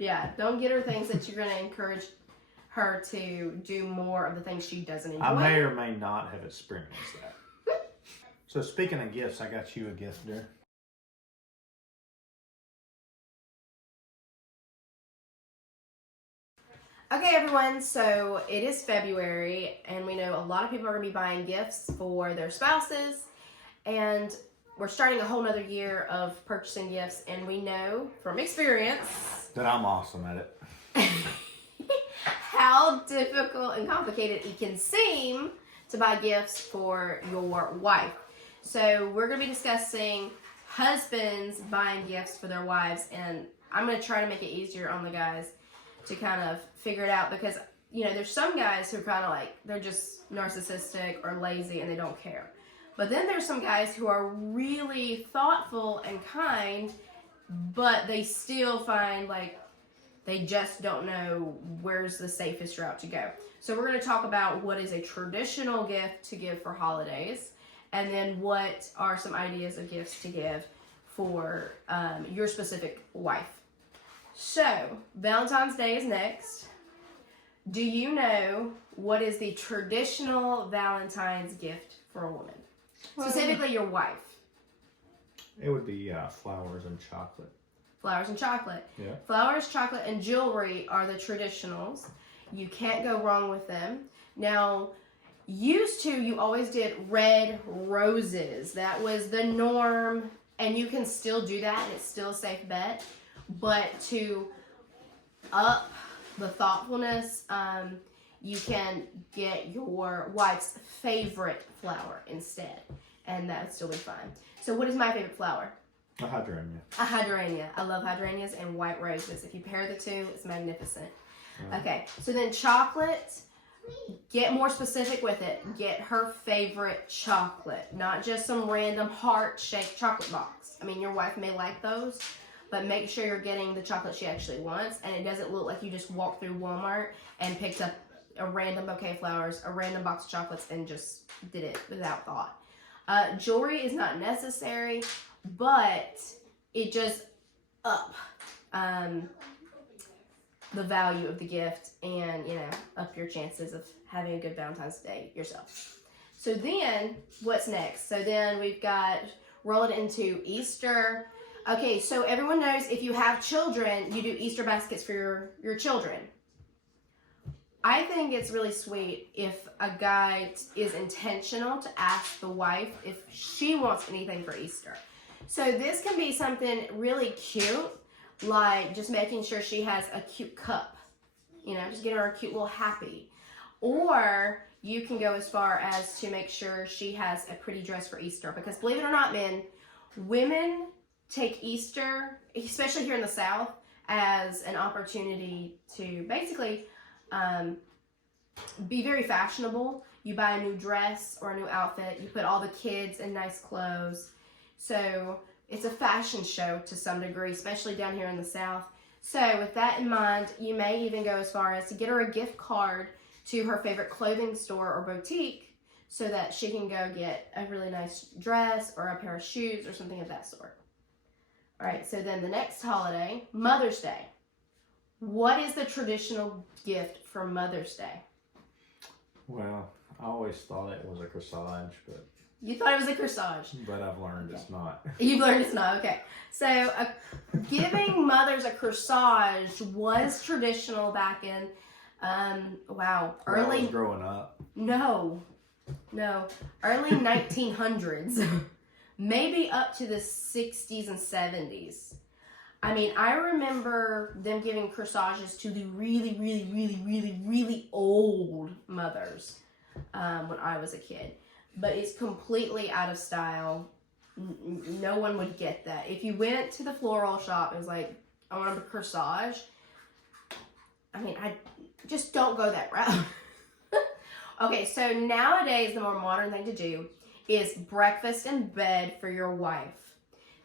Yeah, don't get her things that you're going to encourage her to do more of the things she doesn't enjoy. I may or may not have experienced that. So speaking of gifts, I got you a gift there. Okay, everyone, so it is February, and we know a lot of people are going to be buying gifts for their spouses, and we're starting a whole nother year of purchasing gifts, and we know from experience that I'm awesome at it. how difficult and complicated it can seem to buy gifts for your wife. So we're going to be discussing husbands buying gifts for their wives, and I'm going to try to make it easier on the guys to kind of figure it out, because you know there's some guys who are kind of like they're just narcissistic or lazy and they don't care, but then there's some guys who are really thoughtful and kind, but they still find like they just don't know where's the safest route to go. So we're going to talk about what is a traditional gift to give for holidays, and then what are some ideas of gifts to give for your specific wife. So, Valentine's Day is next. Do you know what is the traditional Valentine's gift for a woman? Specifically your wife. It would be flowers and chocolate. Flowers and chocolate. Yeah. Flowers, chocolate, and jewelry are the traditionals. You can't go wrong with them. Now, used to, you always did red roses. That was the norm, and you can still do that, and it's still a safe bet. But to up the thoughtfulness, you can get your wife's favorite flower instead, and that would still be fine. So what is my favorite flower? A hydrangea. A hydrangea. I love hydrangeas and white roses. If you pair the two, it's magnificent. Okay, so then chocolate, get more specific with it. Get her favorite chocolate, not just some random heart-shaped chocolate box. I mean, your wife may like those, but make sure you're getting the chocolate she actually wants, and it doesn't look like you just walked through Walmart and picked up a random bouquet of flowers, a random box of chocolates, and just did it without thought. Jewelry is not necessary, but it just up the value of the gift and, you know, up your chances of having a good Valentine's Day yourself. So then, what's next? So then we've got rolling into Easter. Okay, so everyone knows if you have children, you do Easter baskets for your children. I think it's really sweet if a guy is intentional to ask the wife if she wants anything for Easter. So this can be something really cute, like just making sure she has a cute cup. You know, just get her a cute little happy. Or you can go as far as to make sure she has a pretty dress for Easter. Because believe it or not, men, women take Easter, especially here in the South, as an opportunity to basically be very fashionable. You buy a new dress or a new outfit. You put all the kids in nice clothes. So it's a fashion show to some degree, especially down here in the South. So with that in mind, you may even go as far as to get her a gift card to her favorite clothing store or boutique so that she can go get a really nice dress or a pair of shoes or something of that sort. All right, so then the next holiday, Mother's Day. What is the traditional gift for Mother's Day? Well, I always thought it was a corsage, but... You thought it was a corsage. But I've learned it's not. You've learned it's not, okay. So giving mothers a corsage was traditional back in, wow, When I was growing up. No, early 1900s. Maybe up to the 60s and 70s. I mean, I remember them giving corsages to the really, really, really, really, really old mothers when I was a kid. But it's completely out of style. No one would get that. If you went to the floral shop and was like, I want a corsage, I mean, I just don't go that route. Okay, so nowadays the more modern thing to do is breakfast in bed for your wife.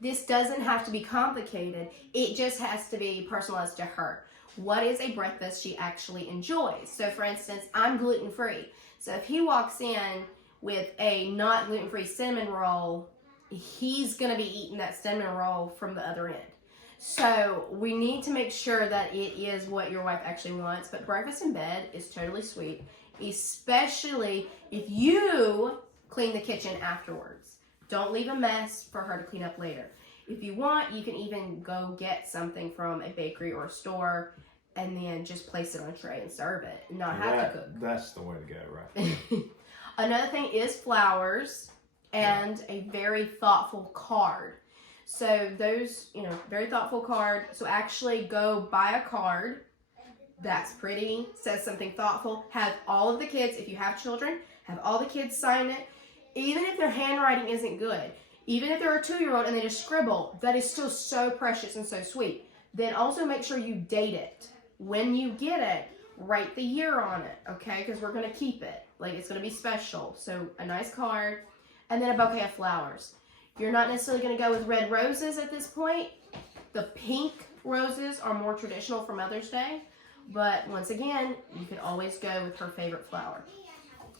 This doesn't have to be complicated. It just has to be personalized to her. What is a breakfast she actually enjoys? So for instance, I'm gluten-free. So if he walks in with a not gluten-free cinnamon roll, he's gonna be eating that cinnamon roll from the other end. So we need to make sure that it is what your wife actually wants. But breakfast in bed is totally sweet, especially if you clean the kitchen afterwards. Don't leave a mess for her to clean up later. If you want, you can even go get something from a bakery or a store and then just place it on a tray and serve it and not have to cook. That's the way to go, right? Another thing is flowers and a very thoughtful card. So those, very thoughtful card. So actually go buy a card that's pretty, says something thoughtful. Have all of the kids, if you have children, have all the kids sign it. Even if their handwriting isn't good, even if they're a 2-year-old and they just scribble, that is still so precious and so sweet. Then also make sure you date it. When you get it, write the year on it, okay? Because we're going to keep it. Like, it's going to be special. So a nice card and then a bouquet of flowers. You're not necessarily going to go with red roses at this point. The pink roses are more traditional for Mother's Day. But once again, you can always go with her favorite flower.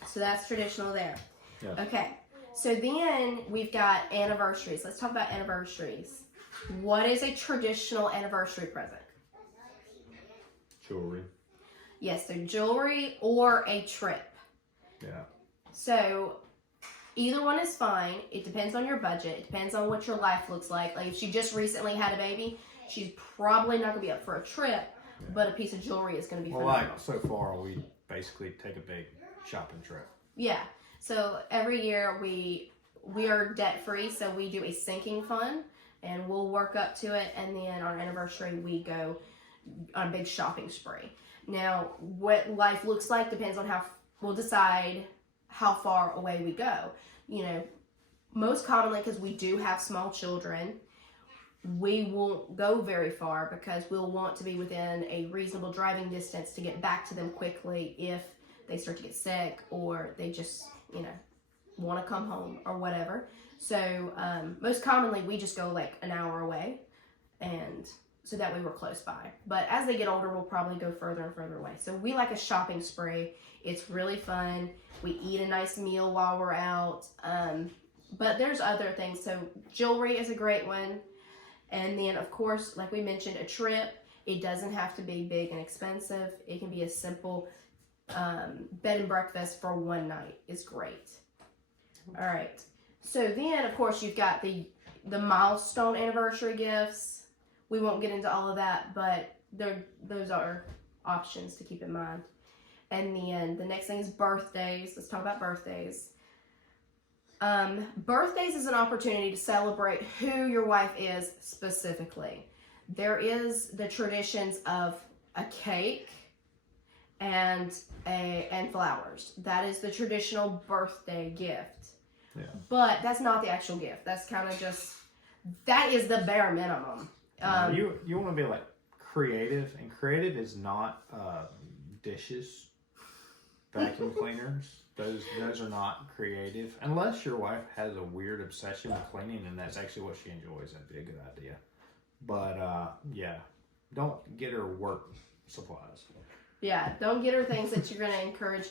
So that's traditional there. Yeah. Okay. So then we've got anniversaries. Let's talk about anniversaries. What is a traditional anniversary present? Jewelry. Yes, so jewelry or a trip. Yeah. So either one is fine. It depends on your budget. It depends on what your life looks like. Like if she just recently had a baby, she's probably not going to be up for a trip, but a piece of jewelry is going to be phenomenal. Like so far, we basically take a big shopping trip. Yeah. So every year we are debt free, so we do a sinking fund, and we'll work up to it. And then on our anniversary, we go on a big shopping spree. Now, what life looks like depends on how we'll decide how far away we go. Most commonly, because we do have small children, we won't go very far because we'll want to be within a reasonable driving distance to get back to them quickly if they start to get sick or they just, want to come home or whatever. So most commonly, we just go like an hour away, and so that way we're close by. But as they get older, we'll probably go further and further away. So we like a shopping spree. It's really fun. We eat a nice meal while we're out. But there's other things. So jewelry is a great one. And then, of course, like we mentioned, a trip. It doesn't have to be big and expensive. It can be a simple bed and breakfast for one night. It's great. All right. So then, of course, you've got the milestone anniversary gifts. We won't get into all of that, but those are options to keep in mind. And then the next thing is birthdays. Let's talk about birthdays. Birthdays is an opportunity to celebrate who your wife is specifically. There is the traditions of a cake and flowers. That is the traditional birthday gift. Yeah. But that's not the actual gift. That's kind of that is the bare minimum. You want to be like creative, and creative is not dishes, vacuum cleaners. Those are not creative unless your wife has a weird obsession with cleaning and that's actually what she enjoys. That'd be a good idea. But don't get her work supplies. Yeah, don't get her things that you're going to encourage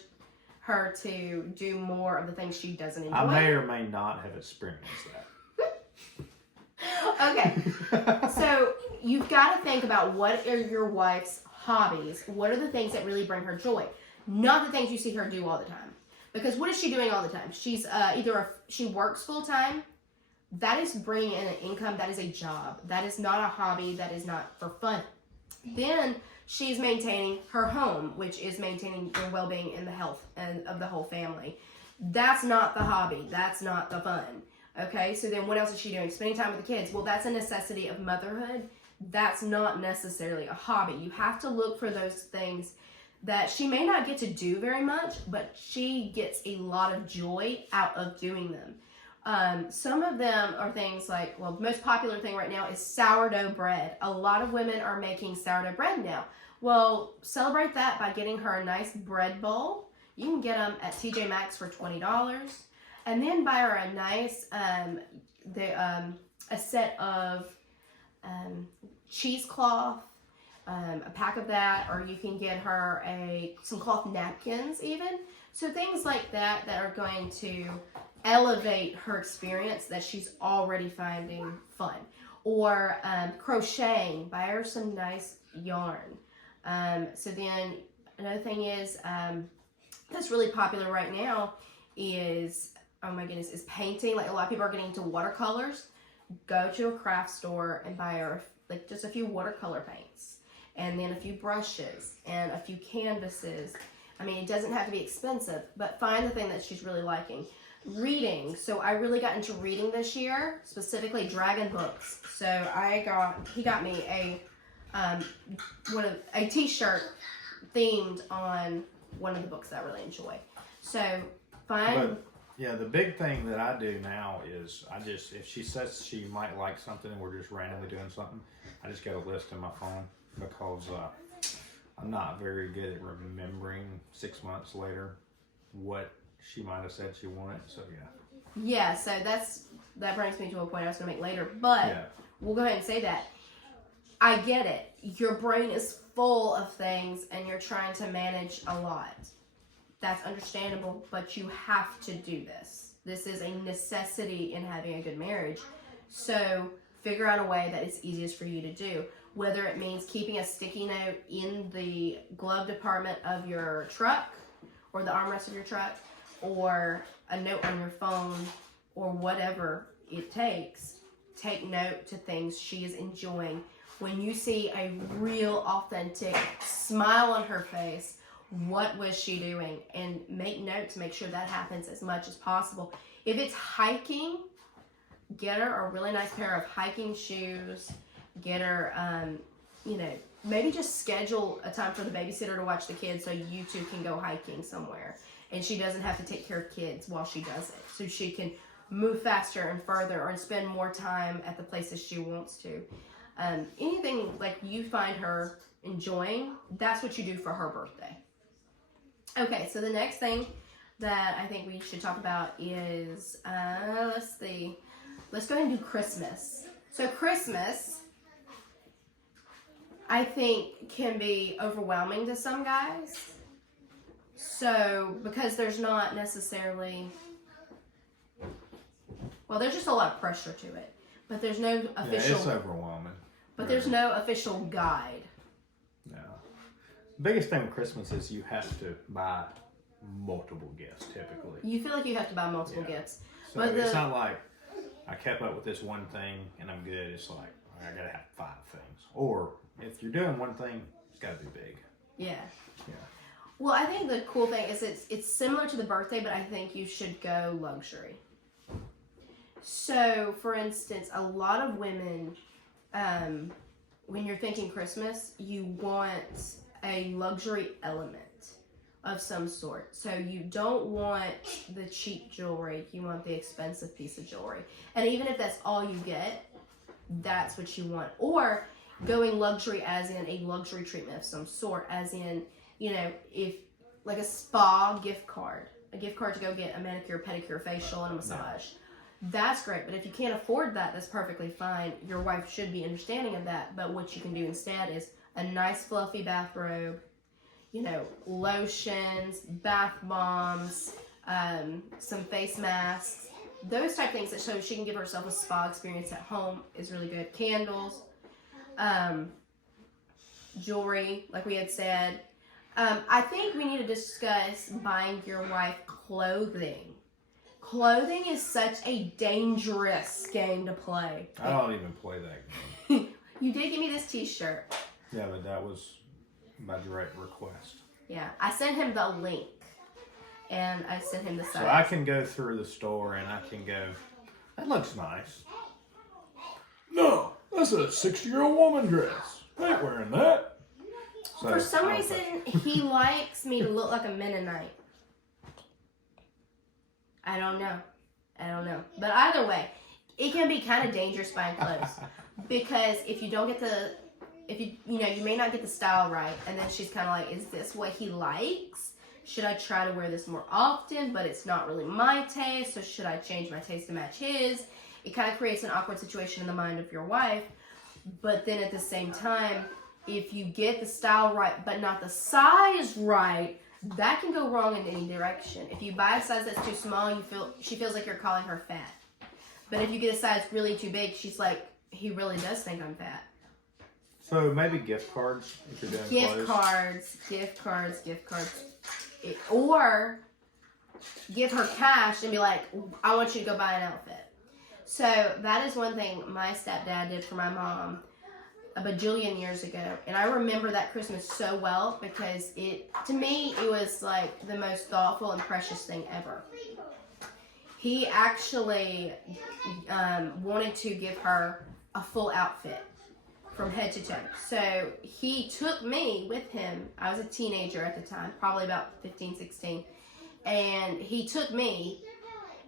her to do more of the things she doesn't enjoy. I may or may not have experienced that. Okay, so you've got to think about what are your wife's hobbies. What are the things that really bring her joy? Not the things you see her do all the time. Because what is she doing all the time? She's she works full time. That is bringing in an income. That is a job. That is not a hobby. That is not for fun. Then she's maintaining her home, which is maintaining the well-being and the health of the whole family. That's not the hobby. That's not the fun. Okay, so then what else is she doing? Spending time with the kids. Well, that's a necessity of motherhood. That's not necessarily a hobby. You have to look for those things that she may not get to do very much, but she gets a lot of joy out of doing them. Some of them are things like, the most popular thing right now is sourdough bread. A lot of women are making sourdough bread now. Well, celebrate that by getting her a nice bread bowl. You can get them at TJ Maxx for $20. And then buy her a nice, a set of cheesecloth, a pack of that, or you can get her some cloth napkins even. So things like that are going to elevate her experience that she's already finding fun. Or crocheting, buy her some nice yarn. So then another thing is that's really popular right now is, oh my goodness, is painting. Like a lot of people are getting into watercolors. Go to a craft store and buy her like just a few watercolor paints and then a few brushes and a few canvases. I mean, it doesn't have to be expensive, but find the thing that she's really liking. Reading. So I really got into reading this year, specifically dragon books. So he got me a t-shirt themed on one of the books that I really enjoy. So find. Yeah, the big thing that I do now is if she says she might like something and we're just randomly doing something, I just got a list in my phone because I'm not very good at remembering 6 months later what she might have said she wanted. So yeah. Yeah, so that brings me to a point I was going to make later, but we'll go ahead and say that. I get it. Your brain is full of things and you're trying to manage a lot. That's understandable, but you have to do this. This is a necessity in having a good marriage. So figure out a way that it's easiest for you to do. Whether it means keeping a sticky note in the glove department of your truck or the armrest of your truck or a note on your phone or whatever it takes. Take note to things she is enjoying. When you see a real authentic smile on her face, what was she doing? And make notes, make sure that happens as much as possible. If it's hiking, get her a really nice pair of hiking shoes. Get her, maybe just schedule a time for the babysitter to watch the kids so you two can go hiking somewhere. And she doesn't have to take care of kids while she does it. So she can move faster and further or spend more time at the places she wants to. Anything like you find her enjoying, that's what you do for her birthday. Okay, so the next thing that I think we should talk about is, let's go ahead and do Christmas. So Christmas, I think, can be overwhelming to some guys. So, because there's not necessarily, there's just a lot of pressure to it. But there's no official. Yeah, it's overwhelming. But there's no official guide. No. The biggest thing with Christmas is you have to buy multiple gifts, typically. You feel like you have to buy multiple gifts. So it's not like I kept up with this one thing and I'm good. It's like I gotta have 5 things. Or if you're doing one thing, it's gotta be big. Yeah. Yeah. Well, I think the cool thing is it's similar to the birthday, but I think you should go luxury. So, for instance, a lot of women, when you're thinking Christmas, you want a luxury element of some sort. So you don't want the cheap jewelry, you want the expensive piece of jewelry. And even if that's all you get, that's what you want. Or going luxury as in a luxury treatment of some sort, as in, if like a spa gift card, a gift card to go get a manicure, pedicure, facial, and a massage. That's great, but if you can't afford that, that's perfectly fine. Your wife should be understanding of that, but what you can do instead is a nice fluffy bathrobe, lotions, bath bombs, some face masks, those type of things so she can give herself a spa experience at home is really good. Candles, jewelry, like we had said. I think we need to discuss buying your wife clothing. Clothing is such a dangerous game to play. I don't even play that game. You did give me this t-shirt. Yeah, but that was by direct request. Yeah, I sent him the link. And I sent him the size. So I can go through the store and I can go, that looks nice. No, that's a 60-year-old woman dress. I ain't wearing that. So, for some reason, he likes me to look like a Mennonite. I don't know. But either way, it can be kind of dangerous buying clothes. Because if you don't get you may not get the style right. And then she's kind of like, is this what he likes? Should I try to wear this more often? But it's not really my taste. So should I change my taste to match his? It kind of creates an awkward situation in the mind of your wife. But then at the same time, if you get the style right, but not the size right, that can go wrong in any direction. If you buy a size that's too small, she feels like you're calling her fat. But if you get a size really too big, she's like, he really does think I'm fat. So maybe gift cards if you're doing Gift clothes. cards. Or give her cash and be like, I want you to go buy an outfit. So that is one thing my stepdad did for my mom a bajillion years ago. And I remember that Christmas so well because to me, it was like the most thoughtful and precious thing ever. He actually wanted to give her a full outfit from head to toe. So he took me with him. I was a teenager at the time, probably about 15, 16. And he took me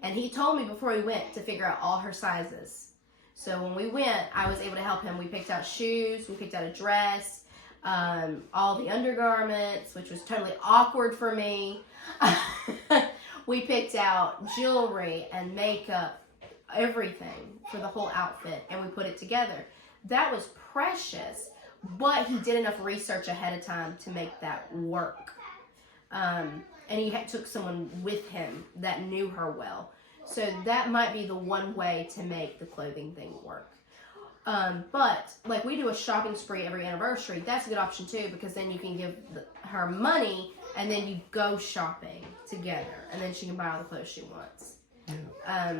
and he told me before we went to figure out all her sizes. So when we went, I was able to help him. We picked out shoes, we picked out a dress, all the undergarments, which was totally awkward for me. We picked out jewelry and makeup, everything for the whole outfit, and we put it together. That was precious, but he did enough research ahead of time to make that work. And he took someone with him that knew her well. So that might be the one way to make the clothing thing work. But like we do a shopping spree every anniversary, that's a good option too, because then you can give her money and then you go shopping together and then she can buy all the clothes she wants. Yeah.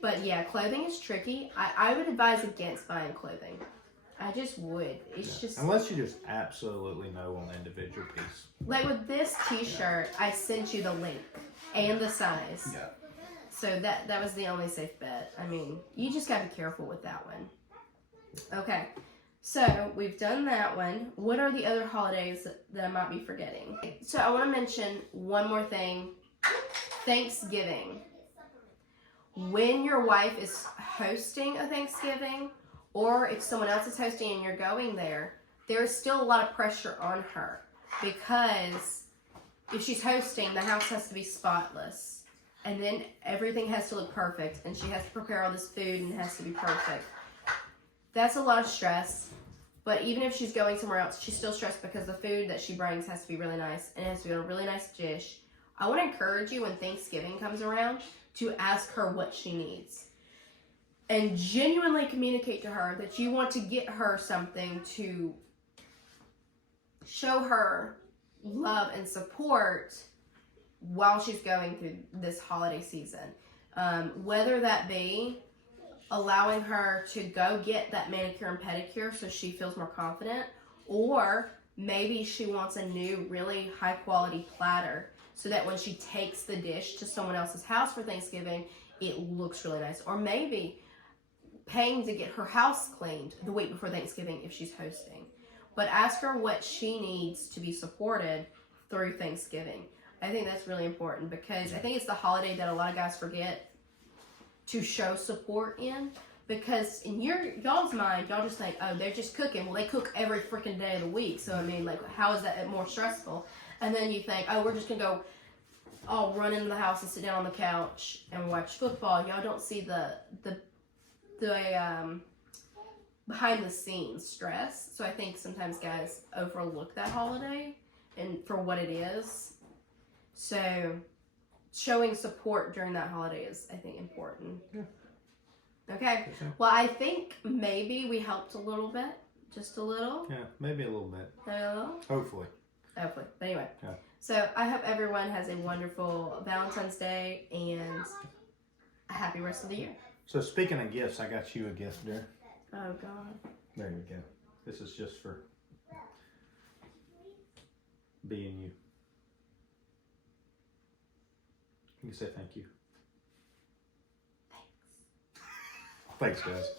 But yeah, clothing is tricky. I would advise against buying clothing. I just would. It's just unless you just absolutely know on the individual piece. like with this t-shirt, I sent you the link and the size. Yeah. So that was the only safe bet. I mean, you just gotta be careful with that one. Okay, so we've done that one. What are the other holidays that I might be forgetting? So I want to mention one more thing. Thanksgiving. When your wife is hosting a Thanksgiving, or if someone else is hosting and you're going there, there's still a lot of pressure on her because if she's hosting, the house has to be spotless. And then everything has to look perfect, and she has to prepare all this food, and it has to be perfect. That's a lot of stress, but even if she's going somewhere else, she's still stressed because the food that she brings has to be really nice, and it has to be on a really nice dish. I want to encourage you when Thanksgiving comes around to ask her what she needs. And genuinely communicate to her that you want to get her something to show her love and support while she's going through this holiday season. Whether that be allowing her to go get that manicure and pedicure so she feels more confident, or maybe she wants a new really high quality platter so that when she takes the dish to someone else's house for Thanksgiving, it looks really nice. Or maybe paying to get her house cleaned the week before Thanksgiving if she's hosting. But ask her what she needs to be supported through Thanksgiving. I think that's really important because I think it's the holiday that a lot of guys forget to show support in, because in y'all's mind, y'all just think, oh, they're just cooking. Well, they cook every freaking day of the week. So, I mean, like, how is that more stressful? And then you think, oh, we're just going to go all run into the house and sit down on the couch and watch football. Y'all don't see the behind the scenes stress. So I think sometimes guys overlook that holiday and for what it is. So showing support during that holiday is, I think, important. Yeah. Okay. Well, I think maybe we helped a little bit. Just a little. Yeah, maybe a little bit. A little. Hopefully. But anyway. Yeah. So I hope everyone has a wonderful Valentine's Day and a happy rest of the year. So speaking of gifts, I got you a gift there. Oh, God. There you go. This is just for being you. You can say thank you. Thanks. Thanks, guys.